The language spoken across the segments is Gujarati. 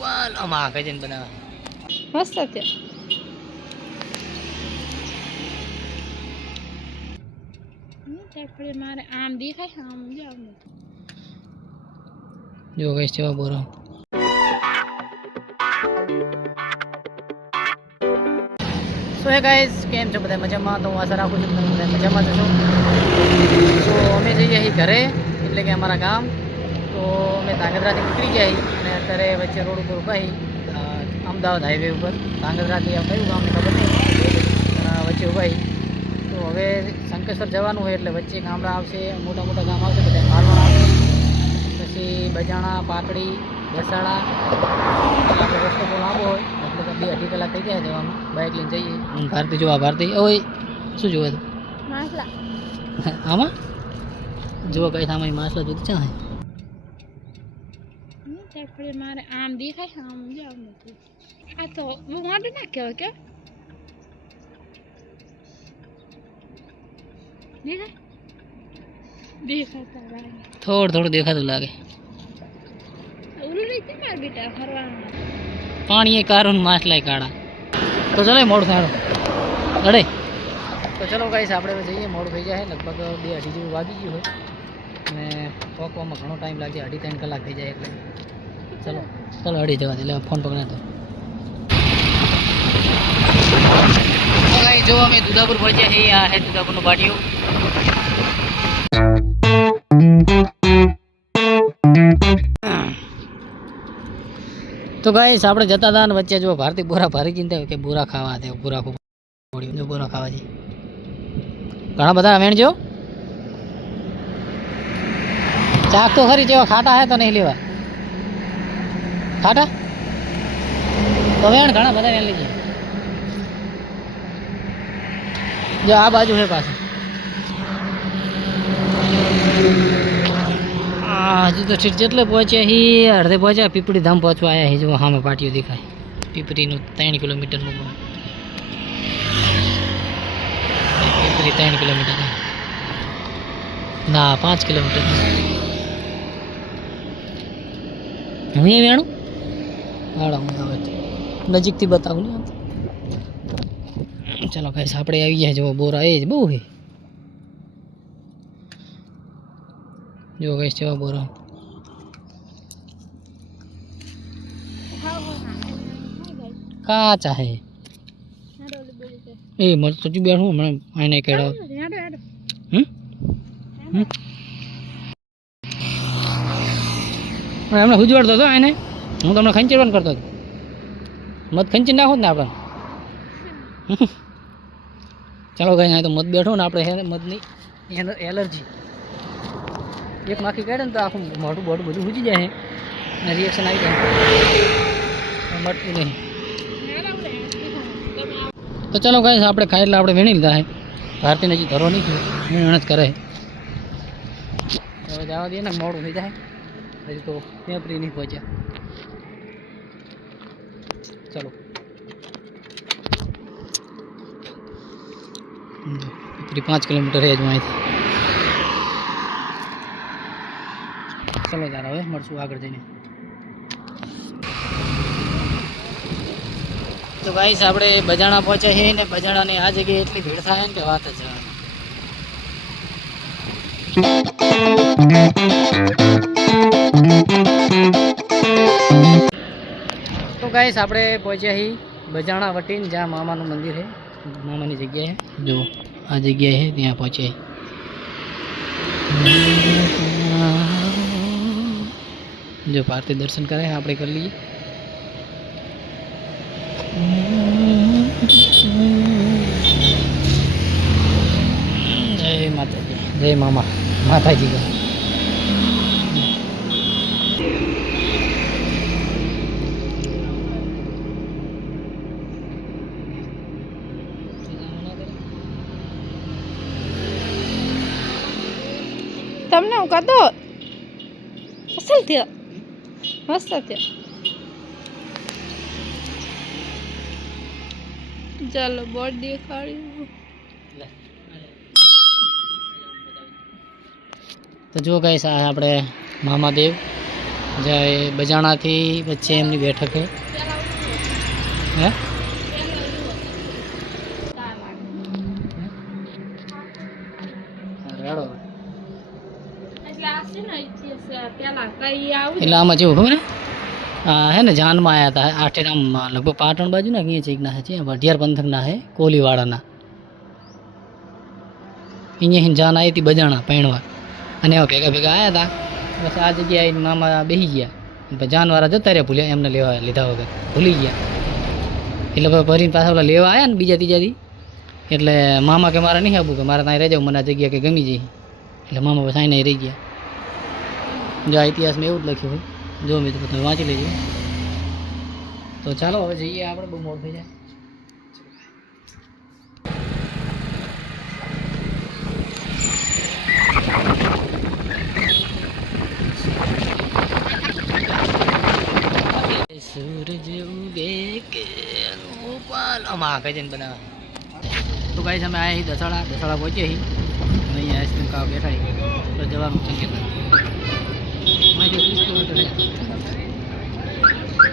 વાલ આમાં કઈ જઈને બનાવે મસ્ત છે મારે આમ દેખાય આમ જો ગઈશ છે બોરો સો હે ગાઈસ કેમ છો બધા મજામાં તો હું આશા રાખું છું તમે બધા મજામાં છો તો અમે જઈએ અહીં ઘરે એટલે કે અમારા ગામ તો અમે ધાંગધ્રાથી નીકળી ગયા અને અત્યારે વચ્ચે રોડ ઉપર ઉભા અમદાવાદ હાઈવે ઉપર ધાંગધ્રાથી કયું ગામ ખબર નહીં વચ્ચે ઉભા તો હવે શંકેશ્વર જવાનું હોય એટલે વચ્ચે ગામડા આવશે મોટા મોટા ગામ આવશે બધા માલવણ આવશે પછી બજાણા પાટડી બેસાડા આપણે રસ્તો બહુ લાંબો હોય એટલે 2-2.5 કલાક થઈ ગયા જવામાં બાઇક લઈને જઈએ ભારતી જોવા ભારતી ઓય શું જોવે તો માસલા આમાં જુઓ કઈ આમાં માસલા દૂધ છે ને મારે આમ દેખાય આમ આ તો બહુ મોટું ના કહેવાય કે થોડું દેખાતું લાગે પાણી કારણ માછલા કાળા તો ચલો મોડું થાય લડે તો ચલો ગાઈસ આપણે જઈએ મોડું થઈ જાય લગભગ 2-2.5 જેવું વાગી ગયું હોય અને પહોંચવામાં ઘણો ટાઈમ લાગે 2.5-3 કલાક થઈ જાય એટલે ચલો અડી જવા દે એટલે ફોન પકડાતો જો અમે દુધાપુર પહોંચ્યા છીએ આ હે દુધાપુરનું પાટિયું તો ગાઈસ આપણે જતા હતા વચ્ચે જો ભારતી બોરા ભારી ચિંતા કે બોરા ખાવા દે બોરા ખૂબ જો બોરા ખાવા છે ઘણા બધા વેણજો ચાક તો ખરી જેવા ખાટા હે તો નહીં લેવા ખાટા તો વેણ ઘણા બધા વેણ લીધી જો આ બાજુ છે પાછું હજુ તો ઠીક જેટલે પહોંચ્યા હી અડધે પહોંચ્યા પીપળી ધામ પહોંચવા આવ્યા હી જો સામે પાટીઓ દેખાય પીપળીનું 3 કિલોમીટરનું પીપળી 3 કિલોમીટર ના 5 કિલોમીટર હું એ વેણું હાડા હું આવે નજીકથી બતાવું ને ચલો ગાઈસ આપણે આવી ગયા જો બોરા એ જ બહુ હે જો ગાઈસ જેવા બોરા કાચા હે એ મત તો બેઠું હમણાં આને કેડા એમને હુજવાડતો હતો આને હું તમને ખંચરવાનું કરતો હતો મત ખંચી નાખો ને આપણે ચાલો ગાઈ તો મત બેઠો ને આપણે મતની એલર્જી એક માખી કાઢે ને તો આખું મોટું બોટું બધું ખૂજી જાય અને રિએક્શન આવી જાય મટતું નહીં તો ચલો ગાઈસ આપણે ખાઈ એટલે આપણે વેણી લીધા હે ભારતીને હજી ધરો નહીં વેણ જ કરે હવે જવા દઈએ ને મોડું થઈ જાય હજી તો પેપરી નહીં પહોંચ્યા ચલો 5 કિલોમીટર है जो चलो जा रहा है मरसू आगे जઈને तो गाइस આપણે બજાણા પહોંચ્યા છે ને બજાણાની આ જગ્યાએ એટલી ભીડ થાય ને કે વાત જ તો ગાइस આપણે પહોંચ્યા હી બજાણા વટીન જ્યાં મામાનું મંદિર છે મામાની જગ્યા છે જો આ જગ્યા છે ત્યાં પહોંચે જો ભારતી દર્શન કરે આપણે કરી લઈએ જય માતાજી જય માતાજી તમને હું કહેતો અસલ થયો મસ્ત થયો ચાલો બોર્ડ દેખાડ્યું તો જો ગાઈસ આ આપણે મામાદેવ જાય બજાણાથી વચ્ચે એમની બેઠક હે હે રેડો એટલે આમાં જેવું ખબર હે ને જાનમાં આવ્યા હતા આઠે આમ લગભગ પાટણ બાજુ ને અહીંયા ચીકના છે વઢિયાર પંથકના હે કોલીવાળાના અહીંયા જાન આવી હતી બજાણા પૈણવા અને એવા ભેગા ભેગા આવ્યા હતા બસ આ જગ્યાએ આવીને મામા બેસી ગયા જાનવાળા જતા રહ્યા ભૂલ્યા એમને લેવા લીધા વગર ભૂલી ગયા એટલે ભરીને પાછા ઓલા લેવા આવ્યા ને બીજા ત્રીજાથી એટલે મામા કે મારે નહીં આવવું કે મારે ત્યાં રહી જાવ મને આ જગ્યા કે ગમી જઈ એટલે મામા બસ આઈને રહી ગયા જો આ ઇતિહાસમાં એવું જ લખ્યું હોય જો મિત્રો તમે વાંચી લેજો તો ચાલો હવે જઈએ આપણે બહુ મોડ થઈ જાય સૂરજ ઉગે કે આમાં કઈ જઈને બનાવે તો ગાઈસ અમે આવ્યા છીએ દસાડા પહોંચ્યા છીએ અને અહીંયા આઈસ્ક્રીમ ખાવા બેઠા તો જવાનું છે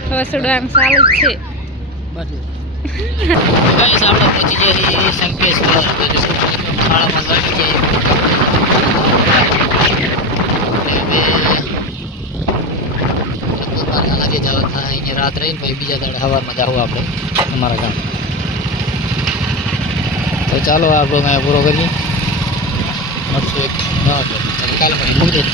હવે સુડવાનું ચાલુ જ છે બસ ગાઈસ આપણે પહોંચી ગયા છીએ સંકેશ્વર શાળામાં લાગી જાય નાનાથી જવા થાય અહીંયા રાત રહીને પછી બીજા દાડે સવારમાં જવું આપણે અમારા ગામ તો ચાલો આ બ્લોગ અહીંયા પૂરો કરીએ મળશું એક નવા બ્લોગ કાલે મને મૂકી દે